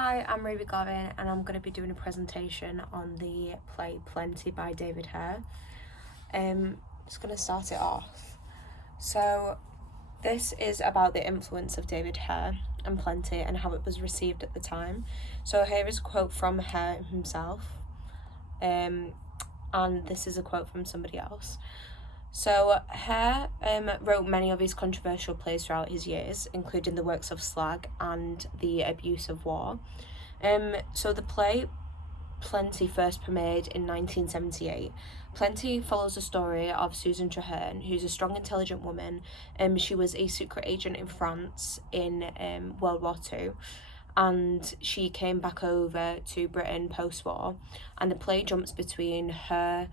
Hi, I'm Ruby Glavin and I'm going to be doing a presentation on the play Plenty by David Hare. Just going to start it off. So this is about the influence of David Hare and Plenty and how it was received at the time. So here is a quote from Hare himself, and this is a quote from somebody else. So Hare wrote many of his controversial plays throughout his years, including the works of Slag and The Abuse of War. So the play Plenty first premiered in 1978. Plenty follows the story of Susan Traherne, who's a strong, intelligent woman. She was a secret agent in France in World War II, and she came back over to Britain post-war, and the play jumps between her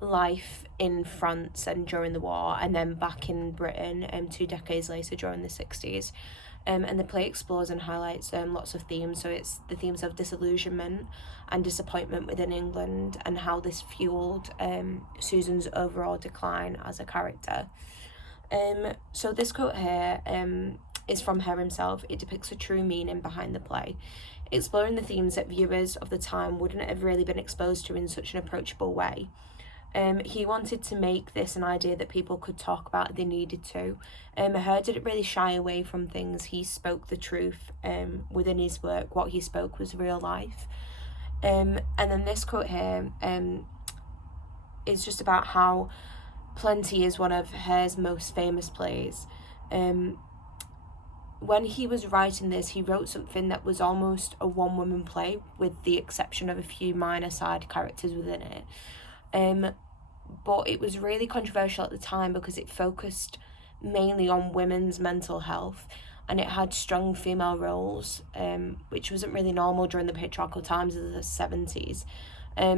life in France and during the war and then back in Britain 2 decades later during the 60s. And the play explores and highlights lots of themes. So it's the themes of disillusionment and disappointment within England and how this fueled Susan's overall decline as a character. So this quote here is from Hare himself. It depicts the true meaning behind the play, exploring the themes that viewers of the time wouldn't have really been exposed to in such an approachable way. He wanted to make this an idea that people could talk about if they needed to. Hare didn't really shy away from things. He spoke the truth within his work. What he spoke was real life. And then this quote here is just about how Plenty is one of Hare's most famous plays. When he was writing this, he wrote something that was almost a one-woman play, with the exception of a few minor side characters within it. But it was really controversial at the time because it focused mainly on women's mental health, and it had strong female roles, which wasn't really normal during the patriarchal times of the 70s.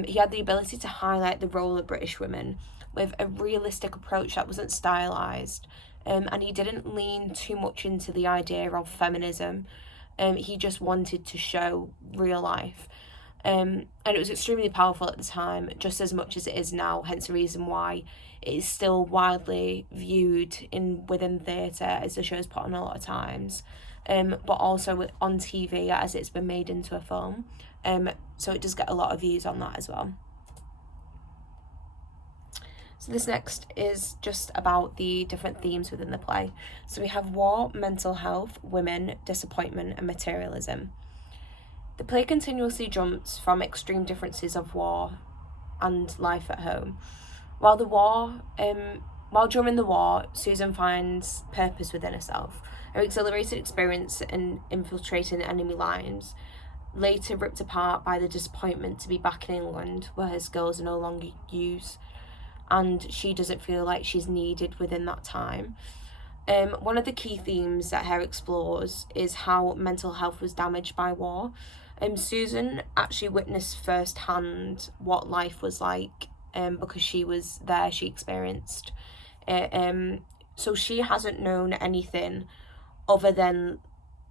He had the ability to highlight the role of British women with a realistic approach that wasn't stylized, and he didn't lean too much into the idea of feminism. He just wanted to show real life. And it was extremely powerful at the time, just as much as it is now, hence the reason why it is still widely viewed within theatre, as the show's put on a lot of times, but also on TV as it's been made into a film. So it does get a lot of views on that as well. So this next is just about the different themes within the play. So we have war, mental health, women, disappointment, and materialism. The play continuously jumps from extreme differences of war and life at home. While during the war, Susan finds purpose within herself. Her exhilarated experience in infiltrating enemy lines, later ripped apart by the disappointment to be back in England, where her skills are no longer used, and she doesn't feel like she's needed within that time. One of the key themes that Hare explores is how mental health was damaged by war. Susan actually witnessed firsthand what life was like, because she was there, she experienced it. So she hasn't known anything other than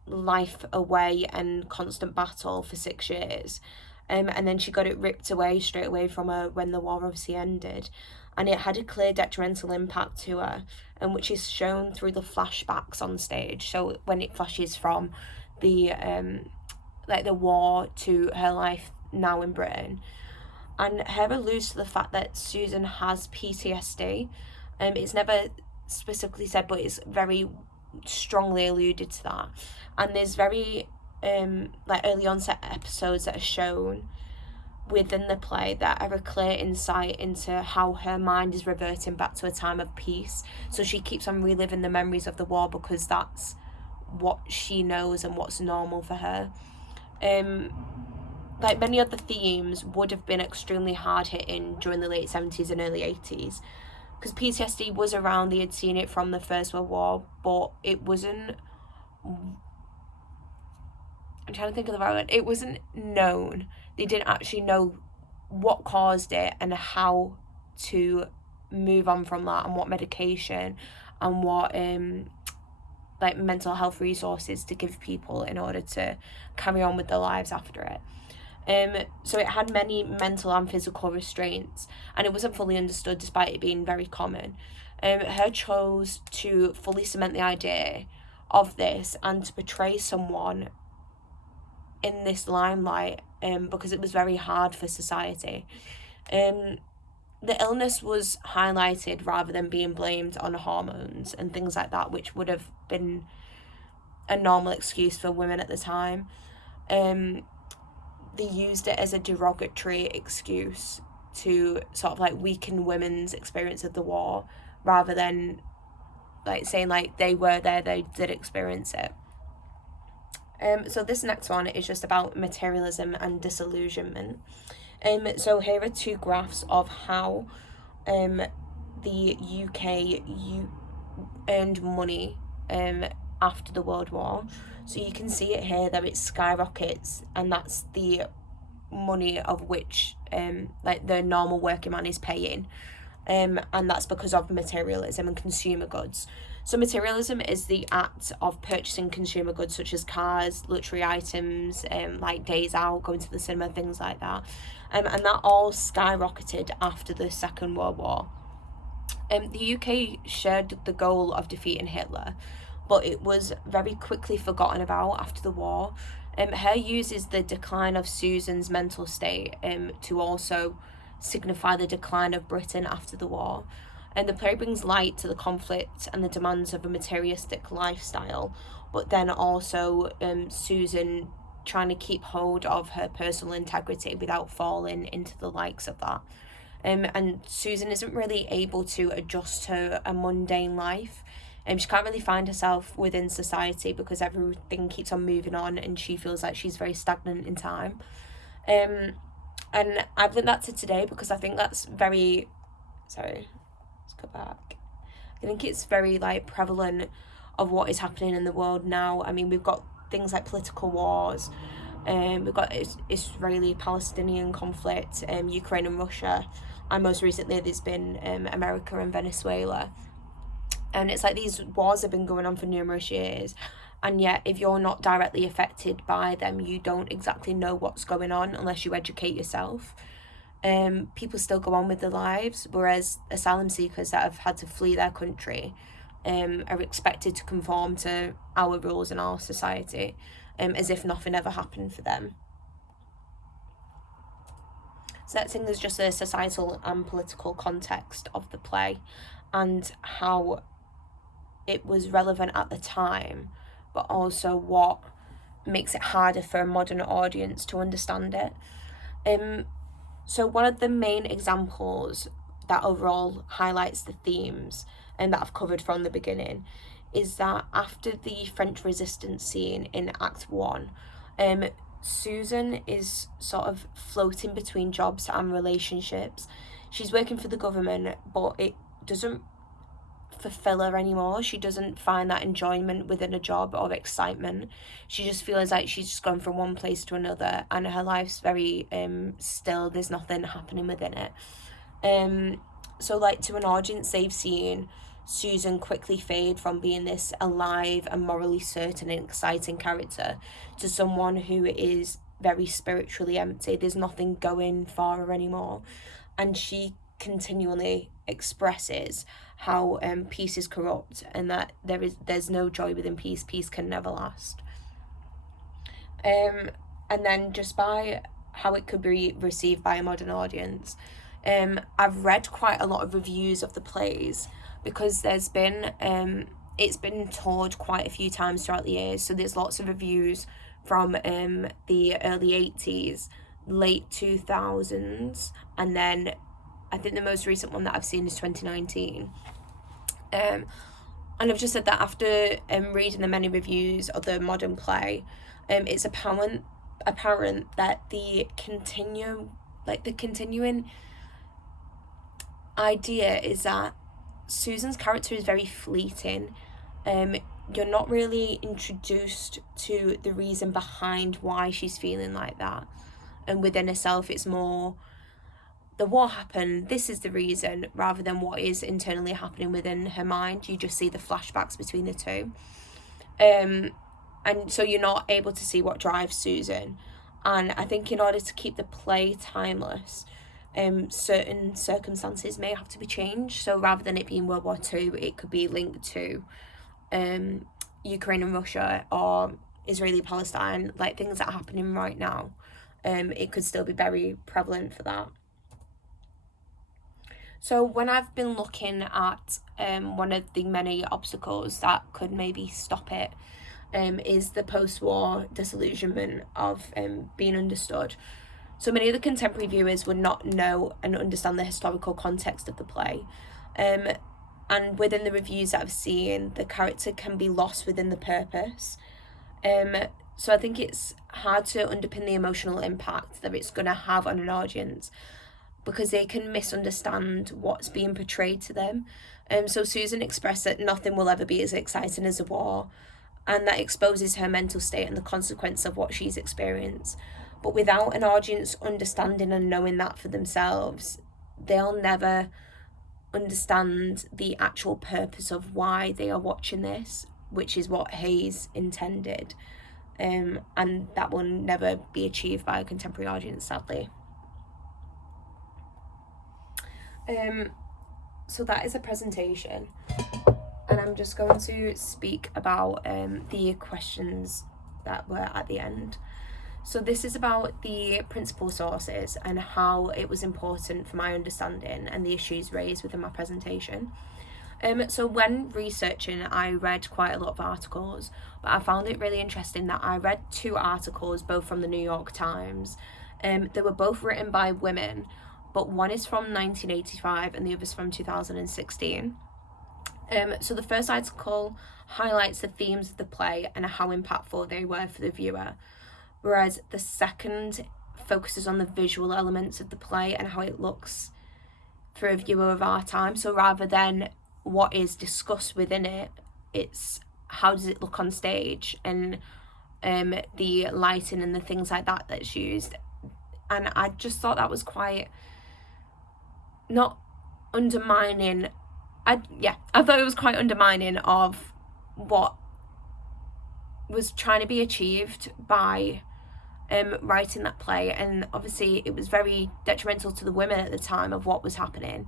life away and constant battle for 6 years. And then she got it ripped away straight away from her when the war obviously ended. And it had a clear detrimental impact to her, and which is shown through the flashbacks on stage. So when it flashes from the the war to her life now in Britain. And Hare alludes to the fact that Susan has PTSD. It's never specifically said, but it's very strongly alluded to that. And there's very early onset episodes that are shown within the play that are a clear insight into how her mind is reverting back to a time of peace. So she keeps on reliving the memories of the war because that's what she knows and what's normal for her. Like many other themes would have been extremely hard hitting during the late 70s and early 80s, because PTSD was around. They had seen it from the First World War, but it wasn't, I'm trying to think of the right word, it wasn't known. They didn't actually know what caused it and how to move on from that, and what medication and what mental health resources to give people in order to carry on with their lives after it. So it had many mental and physical restraints, and it wasn't fully understood despite it being very common. Hare chose to fully cement the idea of this and to portray someone in this limelight because it was very hard for society. The illness was highlighted rather than being blamed on hormones and things like that, which would have been a normal excuse for women at the time. They used it as a derogatory excuse to sort of like weaken women's experience of the war, rather than like saying like they were there, they did experience it. So this next one is just about materialism and disillusionment. So here are two graphs of how the UK earned money after the World War. So you can see it here that it skyrockets, and that's the money of which like the normal working man is paying, and that's because of materialism and consumer goods. So materialism is the act of purchasing consumer goods such as cars, luxury items, like days out, going to the cinema, things like that, and that all skyrocketed after the Second World War. The UK shared the goal of defeating Hitler, but it was very quickly forgotten about after the war. Her uses the decline of Susan's mental state to also signify the decline of Britain after the war. And the play brings light to the conflict and the demands of a materialistic lifestyle, but then also Susan trying to keep hold of her personal integrity without falling into the likes of that. And Susan isn't really able to adjust to a mundane life. She can't really find herself within society because everything keeps on moving on, and she feels like she's very stagnant in time. And I've linked that to today because I think that's very... Sorry, let's go back. I think it's very like prevalent of what is happening in the world now. I mean, we've got things like political wars. We've got Israeli-Palestinian conflict, Ukraine and Russia, and most recently there's been America and Venezuela. And it's like these wars have been going on for numerous years, and yet if you're not directly affected by them, you don't exactly know what's going on unless you educate yourself. People still go on with their lives, whereas asylum seekers that have had to flee their country are expected to conform to our rules and our society, as if nothing ever happened for them. So that thing is just a societal and political context of the play and how it was relevant at the time, but also what makes it harder for a modern audience to understand it. So one of the main examples that overall highlights the themes and that I've covered from the beginning is that after the French resistance scene in Act 1, Susan is sort of floating between jobs and relationships. She's working for the government, but it doesn't fulfill her anymore. She doesn't find that enjoyment within a job or excitement. She just feels like she's just gone from one place to another, and her life's very still. There's nothing happening within it. So like to an audience, they've seen Susan quickly fade from being this alive and morally certain and exciting character to someone who is very spiritually empty. There's nothing going for her anymore, and she continually expresses how peace is corrupt and that there's no joy within peace. Peace can never last. And then just by how it could be received by a modern audience, I've read quite a lot of reviews of the plays because there's been it's been toured quite a few times throughout the years. So there's lots of reviews from the early 80s, late 2000s, and then I think the most recent one that I've seen is 2019. And I've just said that after reading the many reviews of the modern play, it's apparent that the continuing idea is that Susan's character is very fleeting. You're not really introduced to the reason behind why she's feeling like that, and within herself it's more the war happened, this is the reason, rather than what is internally happening within her mind. You just see the flashbacks between the two, and so you're not able to see what drives Susan. And I think in order to keep the play timeless, certain circumstances may have to be changed. So rather than it being World War II, it could be linked to Ukraine and Russia, or Israeli-Palestine, like things that are happening right now, it could still be very prevalent for that. So when I've been looking at one of the many obstacles that could maybe stop it, is the post-war disillusionment of being understood. So many of the contemporary viewers would not know and understand the historical context of the play. And within the reviews that I've seen, the character can be lost within the purpose. So I think it's hard to underpin the emotional impact that it's going to have on an audience, because they can misunderstand what's being portrayed to them. So Susan expressed that nothing will ever be as exciting as a war, and that exposes her mental state and the consequence of what she's experienced. But without an audience understanding and knowing that for themselves, they'll never understand the actual purpose of why they are watching this, which is what Hayes intended. And that will never be achieved by a contemporary audience, sadly. So that is a presentation, and I'm just going to speak about the questions that were at the end. So this is about the principal sources and how it was important for my understanding and the issues raised within my presentation. So when researching, I read quite a lot of articles, but I found it really interesting that I read 2 articles, both from the New York Times. They were both written by women, but one is from 1985 and the other's from 2016. So the first article highlights the themes of the play and how impactful they were for the viewer, whereas the second focuses on the visual elements of the play and how it looks for a viewer of our time. So rather than what is discussed within it, it's how does it look on stage, and the lighting and the things like that that's used. And I just thought that was quite not undermining. I thought it was quite undermining of what was trying to be achieved by writing that play. And obviously it was very detrimental to the women at the time of what was happening,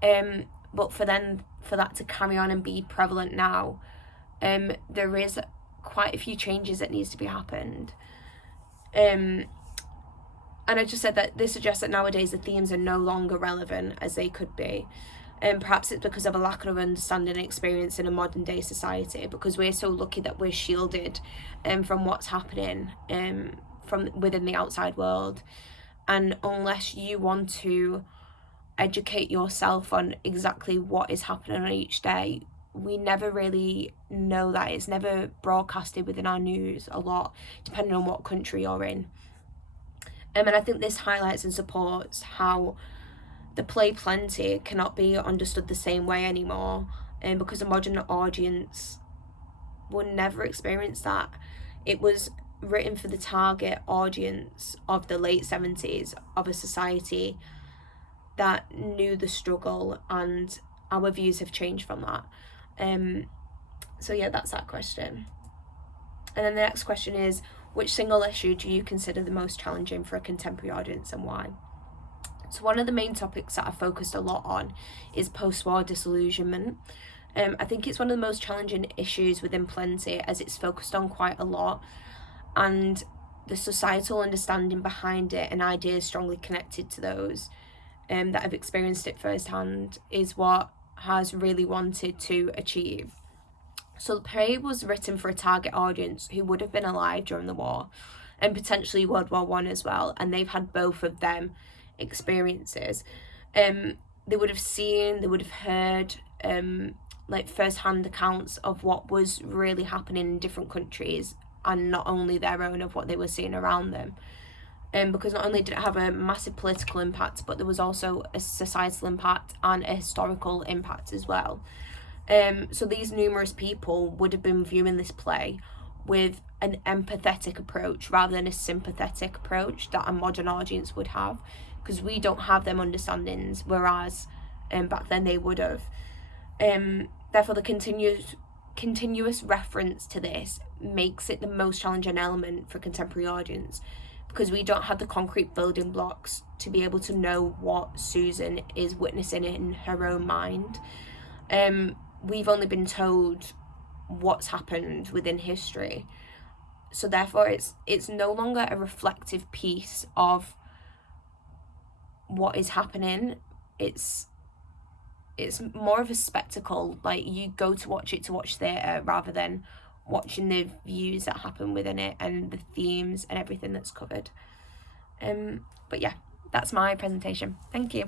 but for that to carry on and be prevalent now, there is quite a few changes that needs to be happened. And I just said that this suggests that nowadays the themes are no longer relevant as they could be. Perhaps it's because of a lack of understanding and experience in a modern day society, because we're so lucky that we're shielded from what's happening from within the outside world. And unless you want to educate yourself on exactly what is happening on each day, we never really know that. It's never broadcasted within our news a lot, depending on what country you're in. And I think this highlights and supports how the play Plenty cannot be understood the same way anymore, because a modern audience will never experience that. It was written for the target audience of the late 70s, of a society that knew the struggle, and our views have changed from that. So yeah, that's that question. And then the next question is, which single issue do you consider the most challenging for a contemporary audience, and why? So one of the main topics that I focused a lot on is post-war disillusionment. I think it's one of the most challenging issues within Plenty, as it's focused on quite a lot, and the societal understanding behind it and ideas strongly connected to those that have experienced it firsthand is what has really wanted to achieve. So the play was written for a target audience who would have been alive during the war, and potentially World War I as well, and they've had both of them experiences. They would have seen, they would have heard like first-hand accounts of what was really happening in different countries, and not only their own, of what they were seeing around them. Because not only did it have a massive political impact, but there was also a societal impact and a historical impact as well. So these numerous people would have been viewing this play with an empathetic approach rather than a sympathetic approach that a modern audience would have, because we don't have them understandings, whereas back then they would have. Therefore, the continuous reference to this makes it the most challenging element for a contemporary audience, because we don't have the concrete building blocks to be able to know what Susan is witnessing in her own mind. We've only been told what's happened within history. So therefore it's no longer a reflective piece of what is happening. It's more of a spectacle. Like, you go to watch it to watch theatre rather than watching the views that happen within it and the themes and everything that's covered. But yeah, that's my presentation. Thank you.